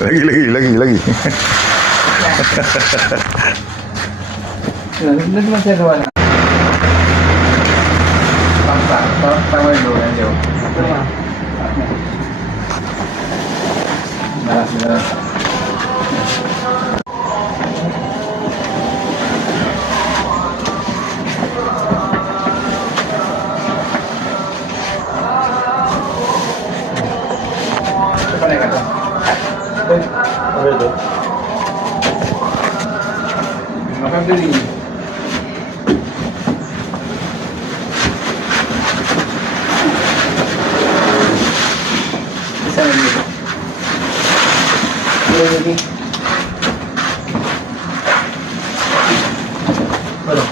Lagi. Hindi naman siya gawa na. Tama yung gawa niyo. Malas. Makabili. Isa na dito. Lagi. Wala.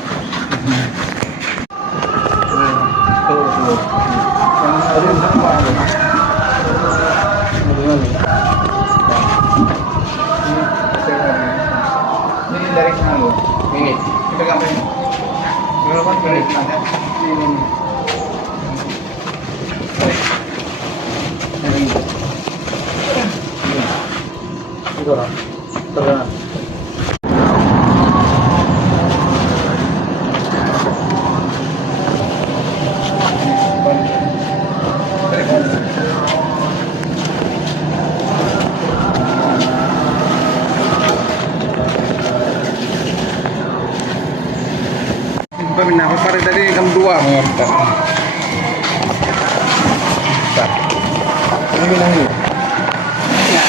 Direct na lo. Ini. Kita gambar. Berapa direct na? Ini. Ito na. Tara. Paminapat pare tadi jam 2 mga kita. Tak. Ini bilang ni. Ya.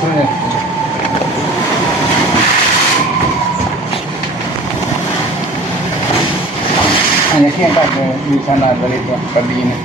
Ini. Hanya siapa yang di sana dari itu pagi ini.